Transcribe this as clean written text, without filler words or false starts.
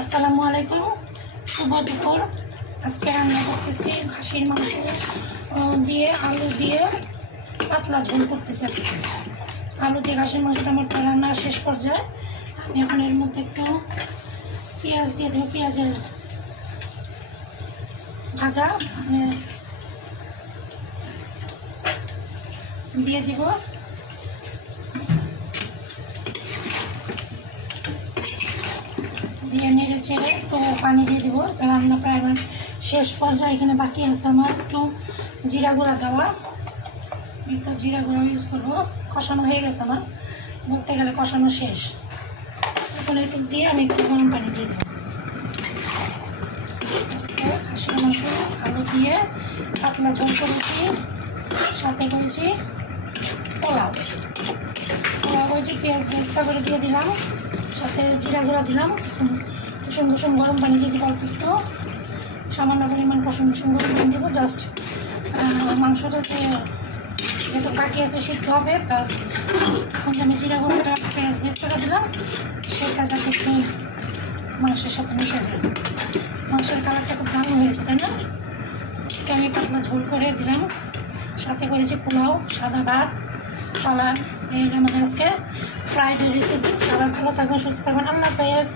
আসসালামু আলাইকুম, শুভ দুপুর। আজকে রান্না করতেছি খাসির মাংস দিয়ে আলু দিয়ে পাতলা ঝোল করতেছি। আজকে আলু দিয়ে খাসির মাংসটা আমার রান্না শেষ পর্যায়ে। আমি এখন এর মধ্যে একটু পেঁয়াজ দিয়ে দেবো, পেঁয়াজের ভাজা দিয়ে দিব। দিয়ে নেড়ে চেড়ে একটু পানি দিয়ে দিব। রান্না প্রায় আমার শেষ পর্যায়ে। এখানে বাকি আছে আমার একটু জিরা গুঁড়া দেওয়া, একটু জিরা গুঁড়া ইউজ করবো। কষানো হয়ে গেছে আমার, বলতে গেলে কষানো শেষ। এখন একটু দিয়ে আমি একটু গরম পানি দিয়ে দেবো। আজকে খাসির মাংস আলু দিয়ে পাতলা ঝোল করেছি, সাথে করেছি পোলাও করেছি। পেঁয়াজ বেস্তা করে দিয়ে দিলাম, সাথে জিরা গুঁড়া দিলাম। কুসুম কুসুম গরম পানি দিয়ে দিব, অল্প একটু সামান্য পরিমাণ কুসুম কুসুম গরম পানি দেবো। জাস্ট মাংসটা যে যেহেতু বাকি আছে সিদ্ধ হবে, প্লাস এখন আমি জিরা গুঁড়োটা পেঁয়াজ বেস্তাটা দিলাম, সেটা যাতে একটু মাংসের সাথে মিশে যায়। মাংসের কালারটা খুব ভালো হয়েছে, তাই না? আজকে আমি পাতলা ঝোল করে দিলাম, সাথে করেছি পোলাও, সাদা ভাত, সালাদ। এটা আমাদের আজকে ফ্রাইড রেসিপি। সবাই ভালো থাকবেন, সুস্থ থাকবেন। আল্লাহ হাফেজ।